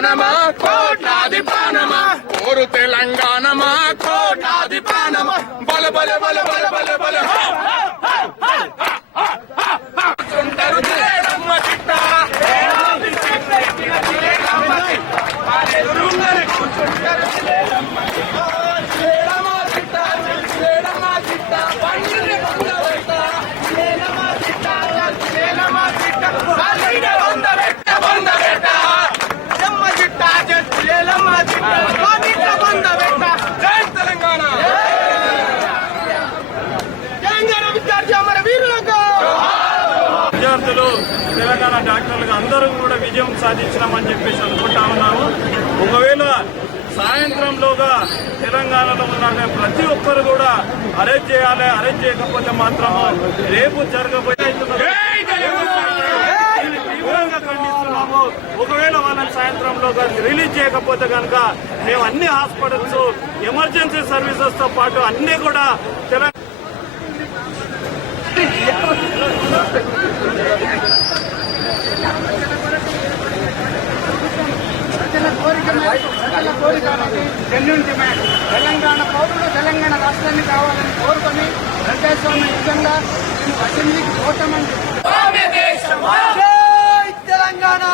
ప్రాణమా కోట్లాది ప్రాణమా కోరు తెలంగాణమా కోట్లాది ప్రాణమా బల బల బల బల బల బల చుంటారు జిలేడమ్మ చిట్ట విద్యార్థులు తెలంగాణ డాక్టర్లుగా అందరూ కూడా విజయం సాధించినామని చెప్పేసి అనుకుంటా ఉన్నాము. ఒకవేళ సాయంత్రంలోగా తెలంగాణలో ఉన్న ప్రతి ఒక్కరు కూడా అరెస్ట్ చేయాలి. అరెస్ట్ చేయకపోతే మాత్రము రేపు జరగబోయే తీవ్రంగా ఖండిస్తున్నాము. ఒకవేళ వాళ్ళని సాయంత్రంలోగా రిలీజ్ చేయకపోతే కనుక మేము అన్ని హాస్పిటల్స్ ఎమర్జెన్సీ సర్వీసెస్ తో పాటు అన్ని కూడా తెలంగాణ జెన్యూన్ డిమాండ్ తెలంగాణ పౌరులు తెలంగాణ రాష్ట్రాన్ని కావాలని కోరుకొని ప్రజాస్వామ్య యుద్ధంగా మేము అసెంబ్లీకి పోతామని తెలంగాణ